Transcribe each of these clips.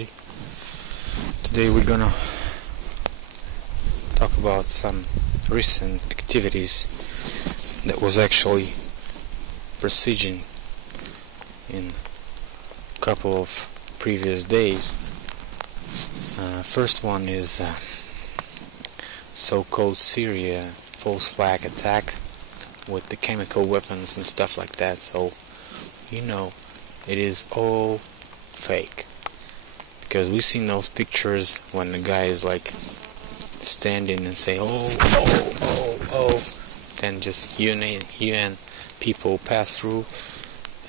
everybody. Today we're gonna talk about some recent activities that was actually proceeding in a couple of previous days. First one is so-called Syria false flag attack with the chemical weapons and stuff like that. So it is all fake, because we've seen those pictures when the guy is like standing and say oh, then just UN people pass through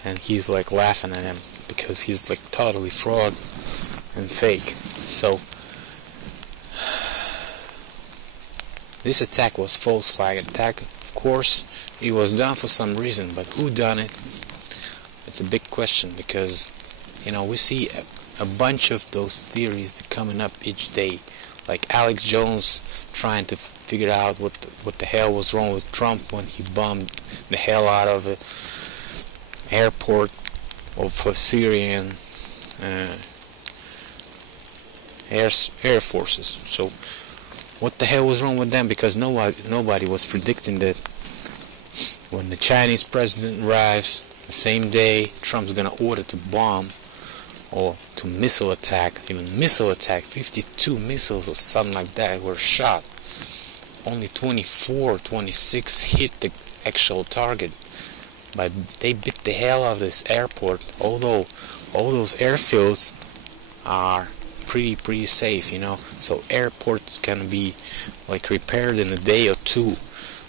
and he's like laughing at him because he's like totally fraud and fake. So this attack was false flag attack. Of course it was done for some reason, but who done it? It's a big question, because we see a bunch of those theories coming up each day, like Alex Jones trying to figure out what the hell was wrong with Trump when he bombed the hell out of the airport of Syrian air forces. So what the hell was wrong with them? Because nobody was predicting that when the Chinese president arrives, the same day Trump's gonna order to bomb or to missile attack, 52 missiles or something like that were shot. Only 26 hit the actual target, but they beat the hell out of this airport, although all those airfields are pretty safe, so airports can be like repaired in a day or two.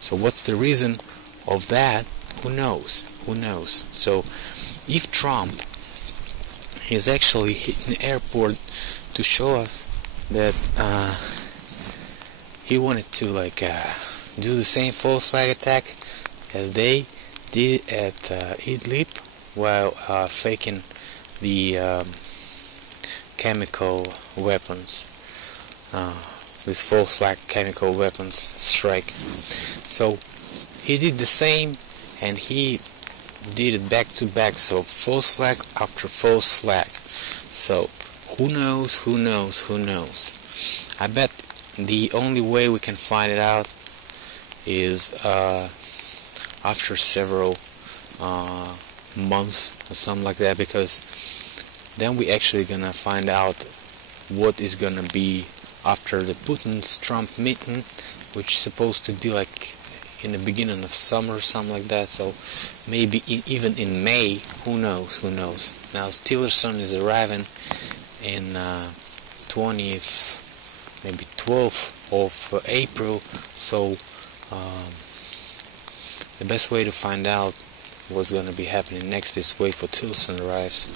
So what's the reason of that? Who knows? So if Trump is actually hitting the airport to show us that he wanted to do the same false flag attack as they did at Idlib, while faking the chemical weapons, this false flag chemical weapons strike. So he did the same, and he did it back to back, so false flag after false flag. So who knows? I bet the only way we can find it out is after several months or something like that, because then we actually gonna find out what is gonna be after the Putin's Trump meeting, which is supposed to be like in the beginning of summer, something like that. So maybe even in May. Who knows? Now Tillerson is arriving in 20th, maybe 12th of April. So the best way to find out what's going to be happening next is wait for Tillerson arrives.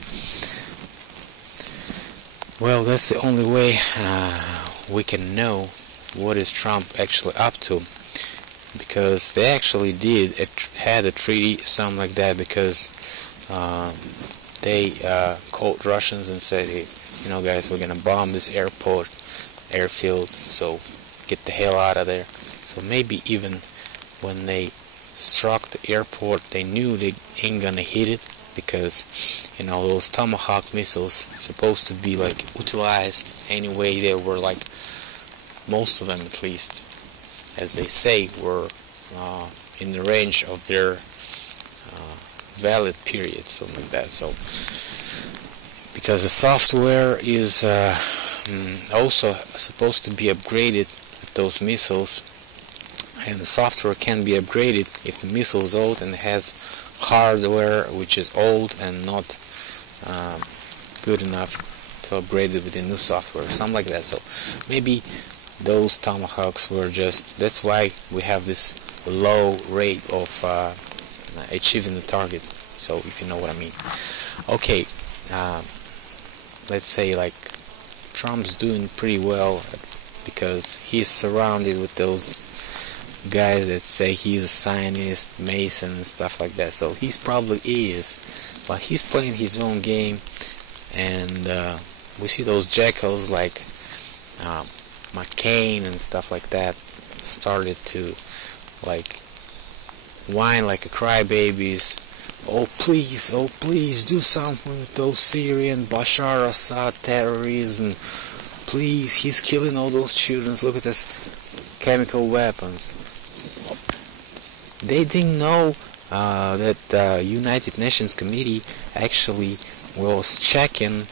Well, that's the only way we can know what is Trump actually up to, because they actually had a treaty, something like that, because they called Russians and said, hey, guys, we're gonna bomb this airfield, so get the hell out of there. So maybe even when they struck the airport, they knew they ain't gonna hit it, because those Tomahawk missiles supposed to be utilized anyway. They were most of them, at least as they say, were in the range of their valid period, something like that. So because the software is also supposed to be upgraded with those missiles, and the software can be upgraded if the missile is old and has hardware which is old and not good enough to upgrade it with the new software, something like that. So maybe those Tomahawks were that's why we have this low rate of achieving the target, so if you know what I mean. Okay, let's say Trump's doing pretty well, because he's surrounded with those guys that say he's a Zionist, Mason, and stuff like that. So he probably is, but he's playing his own game, and we see those jackals like McCain and stuff like that started to whine like a crybabies oh please do something with those Syrian Bashar Assad terrorists, and please, he's killing all those children, look at this chemical weapons. They didn't know that the United Nations Committee actually was checking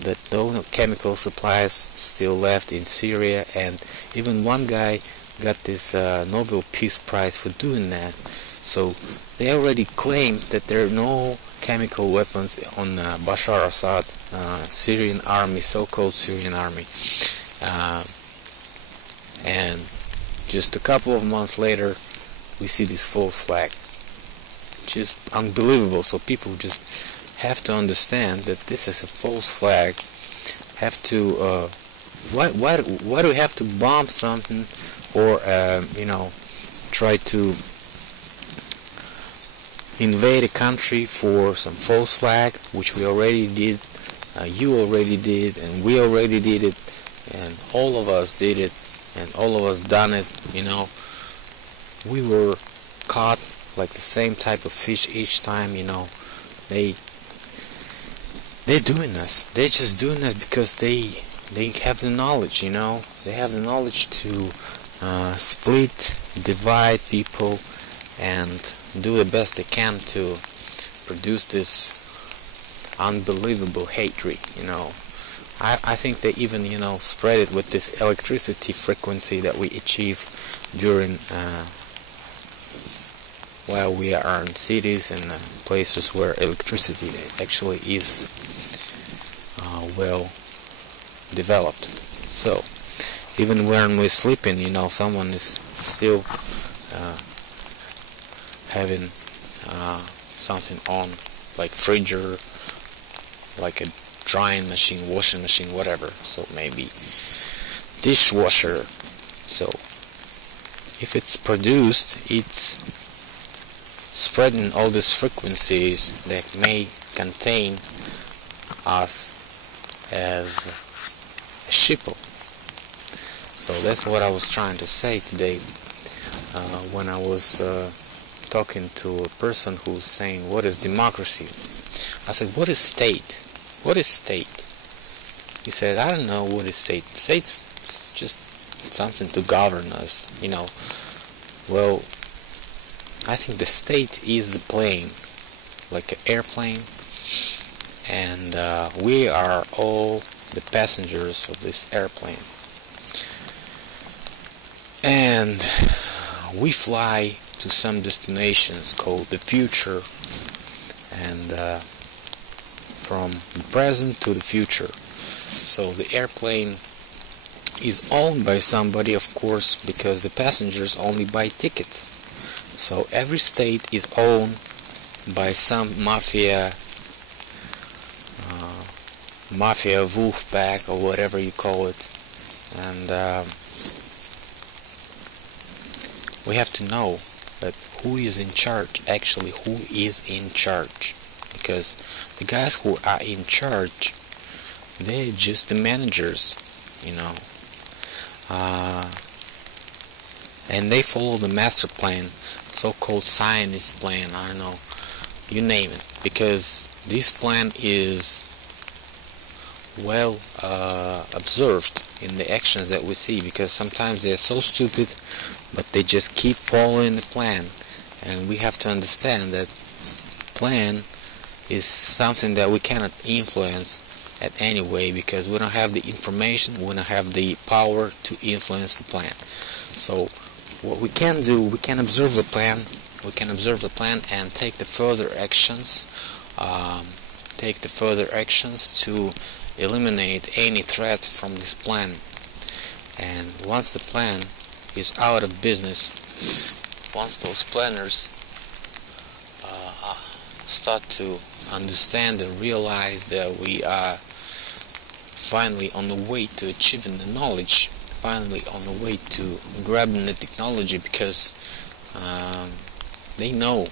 that no chemical supplies still left in Syria, and even one guy got this Nobel Peace Prize for doing that. So they already claimed that there are no chemical weapons on Bashar Assad Syrian army, so-called Syrian army. And just a couple of months later, we see this false flag. Just unbelievable. So people just have to understand that this is a false flag. Have to why do we have to bomb something, or try to invade a country for some false flag, which we already did, you already did, and we already did it, and all of us did it, and all of us done it. We were caught like the same type of fish each time. They're doing us. They're just doing us because they have the knowledge. They have the knowledge to split, divide people, and do the best they can to produce this unbelievable hatred. I think they even spread it with this electricity frequency that we achieve during while we are in cities and places where electricity actually is well developed. So even when we're sleeping, someone is still having something on, like fridge, like a drying machine, washing machine, whatever. So maybe dishwasher. So if it's produced, it's spreading all these frequencies that may contain us as a sheeple. So that's what I was trying to say today when I was talking to a person who's saying, what is democracy? I said, what is state? What is state? He said, I don't know what is state. State's just something to govern us, Well, I think the state is the plane, like an airplane, and we are all the passengers of this airplane. And we fly to some destinations called the future, and from the present to the future. So the airplane is owned by somebody, of course, because the passengers only buy tickets. So every state is owned by some mafia wolf pack, or whatever you call it, and we have to know that who is in charge, actually who is in charge, because the guys who are in charge, they're just the managers, and they follow the master plan, so-called Zionist plan, I don't know, you name it, because this plan is well observed in the actions that we see, because sometimes they're so stupid, but they just keep following the plan. And we have to understand that plan is something that we cannot influence at any way, because we don't have the information, we don't have the power to influence the plan. So what we can do, we can observe the plan, and take the further actions, to eliminate any threat from this plan. And once the plan is out of business, once those planners start to understand and realize that we are finally on the way to achieving the knowledge, finally on the way to grabbing the technology, because they know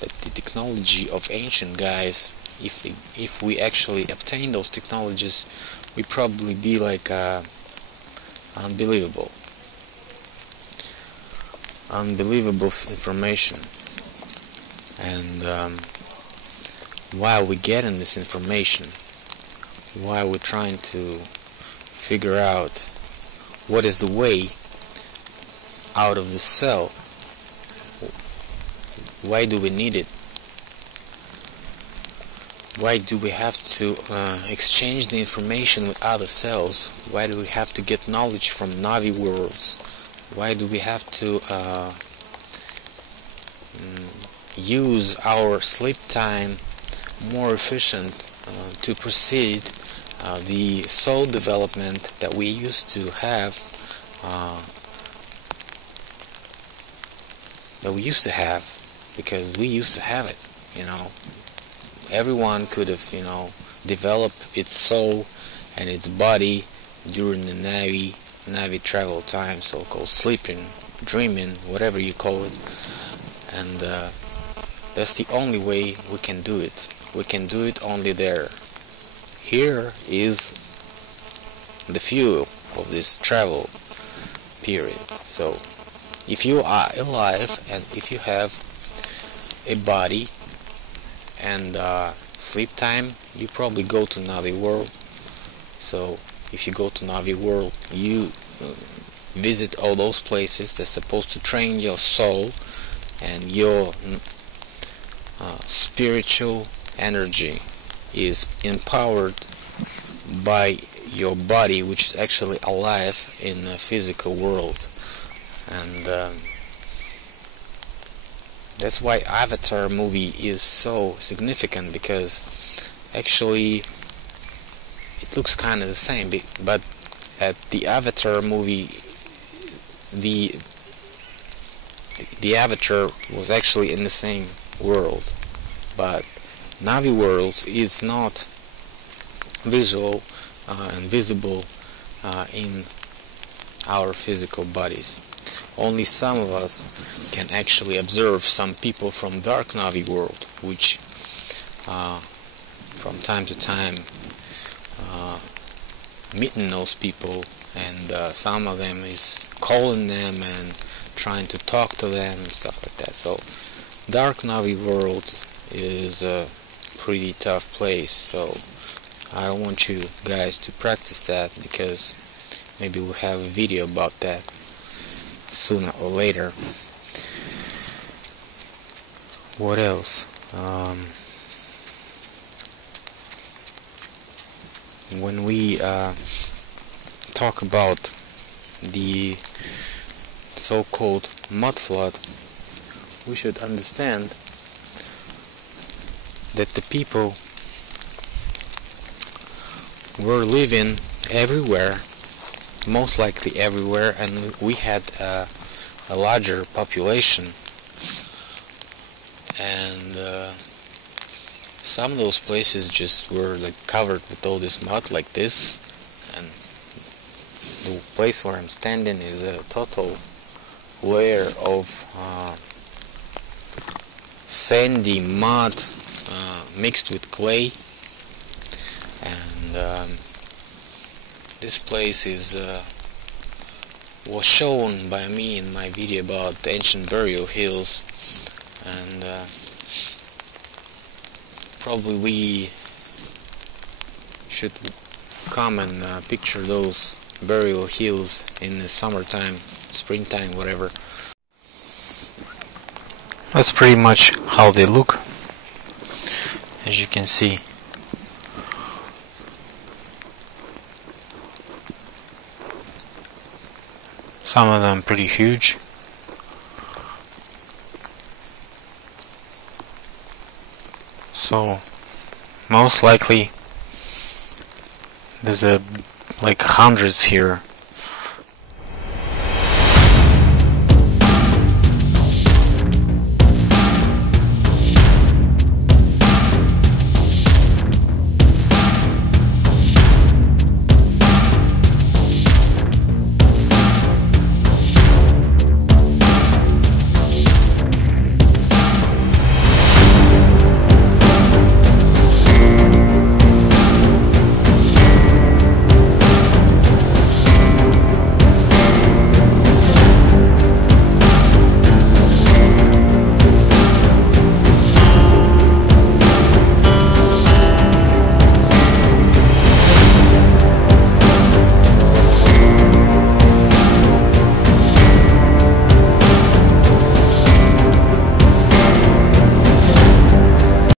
that the technology of ancient guys, if we actually obtain those technologies, we probably be like unbelievable information. And while we're getting this information, while we're trying to figure out what is the way out of the cell, why do we need it? Why do we have to exchange the information with other cells? Why do we have to get knowledge from Navi worlds? Why do we have to use our sleep time more efficient to proceed the soul development that we used to have, because we used to have it, Everyone could have, developed its soul and its body during the Navi travel time, so-called sleeping, dreaming, whatever you call it. And that's the only way we can do it. We can do it only there. Here is the fuel of this travel period. So if you are alive and if you have a body and sleep time, you probably go to Navi world. So if you go to Navi world, you visit all those places that's supposed to train your soul and your spiritual energy is empowered by your body, which is actually alive in the physical world. And that's why Avatar movie is so significant, because actually it looks kind of the same, but at the Avatar movie, the Avatar was actually in the same world, but Navi world is not visual and visible in our physical bodies. Only some of us can actually observe some people from dark Navi world, which from time to time meeting those people, and some of them is calling them and trying to talk to them and stuff like that. So dark Navi world is a pretty tough place, so I don't want you guys to practice that, because maybe we'll have a video about that sooner or later. What else? When we talk about the so-called mud flood, we should understand that the people were living everywhere, most likely everywhere, and we had a larger population, and some of those places just were like covered with all this mud like this, and the place where I'm standing is a total layer of sandy mud mixed with clay. And this place was shown by me in my video about the ancient burial hills, and probably we should come and picture those burial hills in the summertime, springtime, whatever. That's pretty much how they look, as you can see. Some of them pretty huge. So most likely there's like hundreds here